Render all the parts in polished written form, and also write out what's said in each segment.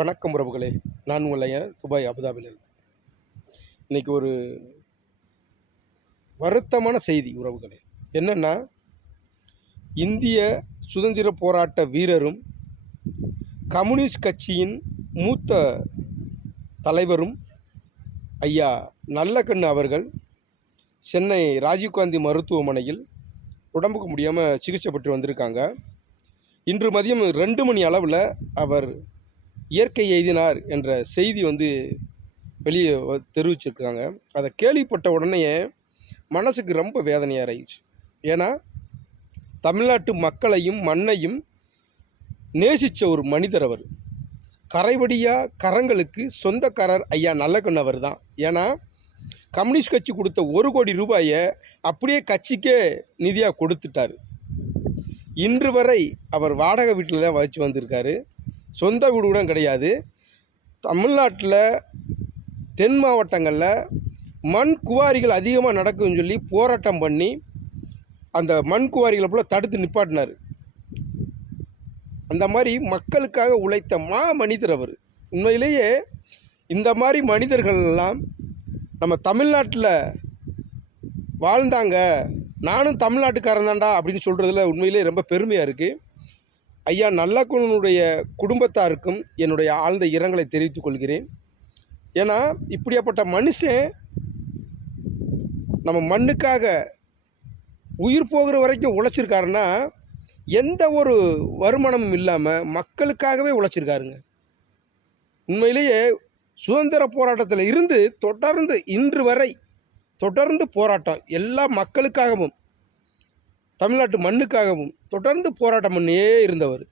வணக்கம் உறவுகளே, நான் உங்கள் ஐயன் துபாய் அபுதாபிலிருந்து. இன்றைக்கி ஒரு வருத்தமான செய்தி உறவுகளே. என்னென்னா, இந்திய சுதந்திர போராட்ட வீரரும் கம்யூனிஸ்ட் கட்சியின் மூத்த தலைவரும் ஐயா நல்லக்கண்ணு அவர்கள் சென்னை ராஜீவ்காந்தி மருத்துவமனையில் உடம்புக்கு முடியாமல் சிகிச்சை பெற்று வந்திருக்காங்க. இன்று மதியம் 2 மணி அளவில் அவர் இயற்கை எய்தினார் என்ற செய்தி வெளியே தெரிவிச்சிருக்காங்க. அதை கேள்விப்பட்ட உடனே மனசுக்கு ரொம்ப வேதனையாக இருந்துச்சு. ஏன்னா, தமிழ்நாட்டு மக்களையும் மண்ணையும் நேசித்த ஒரு மனிதர் அவர். கரைவடியாக கரங்களுக்கு சொந்தக்காரர் ஐயா நல்லக்கண்ணு அவர் தான். ஏன்னா, கம்யூனிஸ்ட் கட்சி கொடுத்த 1 கோடி ரூபாயை அப்படியே கட்சிக்கே நிதியாக கொடுத்துட்டார். இன்று வரை அவர் வாடகை வீட்டில் தான் வச்சு வந்திருக்காரு. சொந்த வீடு கூட கிடையாது. தமிழ்நாட்டில் தென் மாவட்டங்களில் மண் குவாரிகள் அதிகமாக நடக்குதுன்னு சொல்லி போராட்டம் பண்ணி அந்த மண் குவாரிகளை போல் தடுத்து நிப்பாட்டினார். அந்த மாதிரி மக்களுக்காக உழைத்த மனிதர் அவர். உண்மையிலேயே இந்த மாதிரி மனிதர்களெல்லாம் நம்ம தமிழ்நாட்டில் வாழ்ந்தாங்க, நானும் தமிழ்நாட்டுக்காரன் தான்டா அப்படின்னு சொல்கிறதுல உண்மையிலே ரொம்ப பெருமையாக இருக்குது. ஐயா நல்லக்கண்ணுடைய குடும்பத்தாருக்கும் என்னுடைய ஆழ்ந்த இரங்கலை தெரிவித்துக் கொள்கிறேன். ஏன்னா, இப்படியாப்பட்ட மனுஷன் நம்ம மண்ணுக்காக உயிர் போகிற வரைக்கும் உழைச்சிருக்காருன்னா, எந்த ஒரு வருமானமும் இல்லாமல் மக்களுக்காகவே உழைச்சிருக்காருங்க. உண்மையிலேயே சுதந்திர போராட்டத்தில் இருந்து தொடர்ந்து இன்று வரை தொடர்ந்து போராட்டம், எல்லா மக்களுக்காகவும் தமிழ்நாட்டு மண்ணுக்காகவும் தொடர்ந்து போராட்டம் பண்ணியே இருந்தவர்.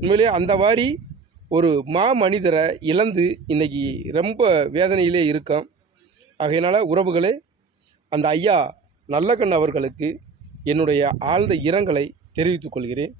உண்மையிலே அந்த மாதிரி ஒரு மனிதரை இழந்து இன்றைக்கி ரொம்ப வேதனையிலே இருக்கோம். ஆகையினால் உறவுகளே, அந்த ஐயா நல்லக்கண்ணு அவர்களுக்கு என்னுடைய ஆழ்ந்த இரங்கலை தெரிவித்துக் கொள்கிறேன்.